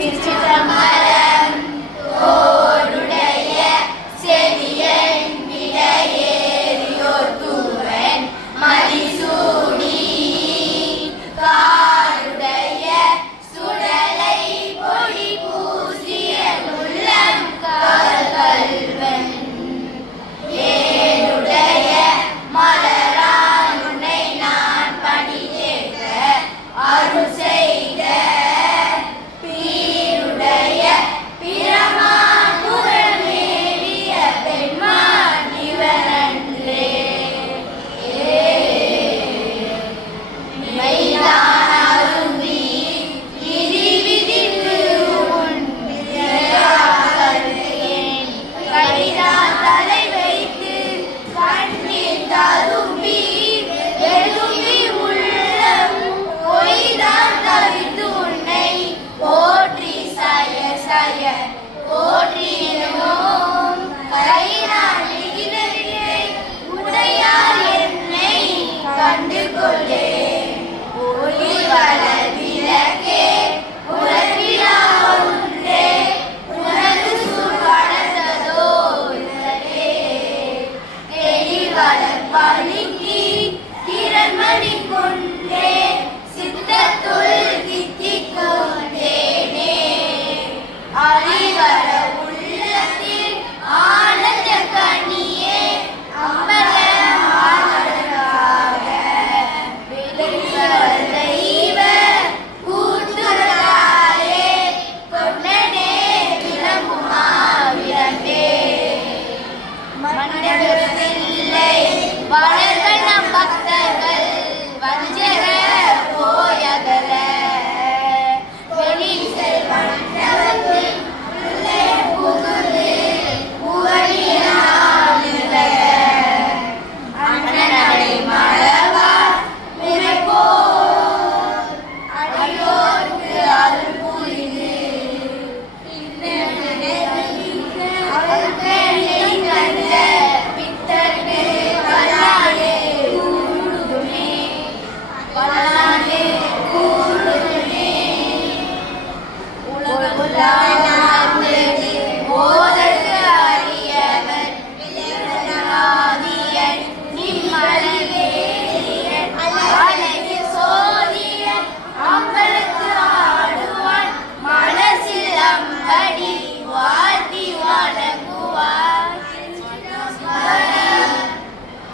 His to the mighty. கண்டு கொள்ளே ஒளி வளர்விலகே உலகிலா ஒன்றே. உனது சுவளர்ந்ததோ இதரே தெளி வளர்ப்பழுங்கி திறன்மணி கொண்டே. சித்தத்துள் தித்திக்கொண்டேனே அழி 말아